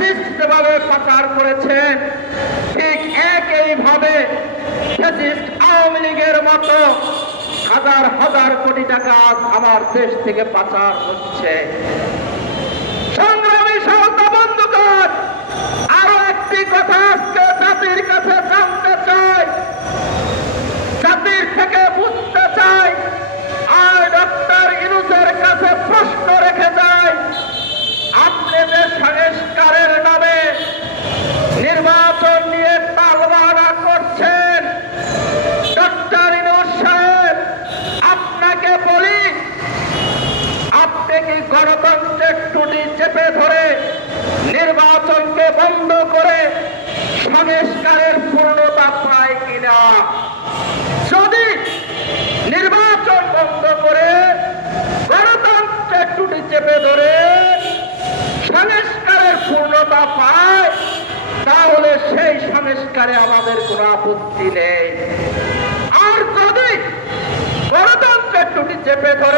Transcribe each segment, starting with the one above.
যেভাবে পাচার করেছেন। ঠিক একইভাবে ফ্যাসিস্ট আওয়ামী লীগের মতো হাজার হাজার কোটি টাকা আমার দেশ থেকে পাচার হচ্ছে সংগ্রামী সহতা বন্ধুগণ আরও একটি কথা আজকে জাতির কাছে জানতে চাই জাতির থেকে বুঝতে চাই আর ডক্টর ইনুসের কাছে প্রশ্ন রেখে যায় আপনি যে সংস্কারের নামে নির্বাচন নিয়ে তালবাহানা করছেন ডক্টর ইনুস সাহেব আপনাকে বলি আপনি কি গণতন্ত্রের টুটি চেপে ধরে নির্বাচনকে বন্ধ করে সংস্কারের পূর্ণতা পায় কিনা? যদি নির্বাচন বন্ধ করে গণতন্ত্রের টুটি চেপে ধরে সংস্কারের পূর্ণতা পায়, তাহলে সেই সংস্কারে আমাদের কোনো আপত্তি নেই। আর যদি গণতন্ত্রের টুটি চেপে ধরে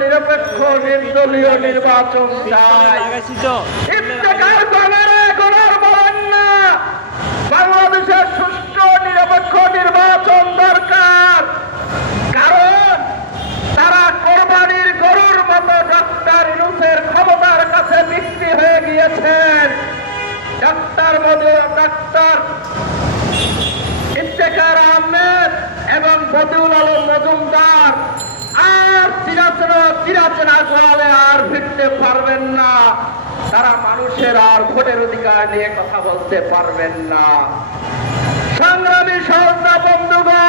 নিরপেক্ষ, নির্দলীয় নির্বাচন বাংলাদেশের সুষ্ঠু, নিরপেক্ষ নির্বাচন দরকার। কারণ তারা কোরবানির গরুর মতো ডক্টর ইনুসের ক্ষমতার কাছে বিক্রি হয়ে গিয়েছেন। ডাক্তার মধু ডাক্তার ইফতেখার আহমেদ এবং বদিউল আলম মজুমদার আর চিরাচেনা চিরাচেনা গোয়ালে আর ফিরতে পারবেন না তারা মানুষের আর ভোটের অধিকার নিয়ে কথা বলতে পারবেন না। সংগ্রামী সন্ধ্যা বন্ধুগণ!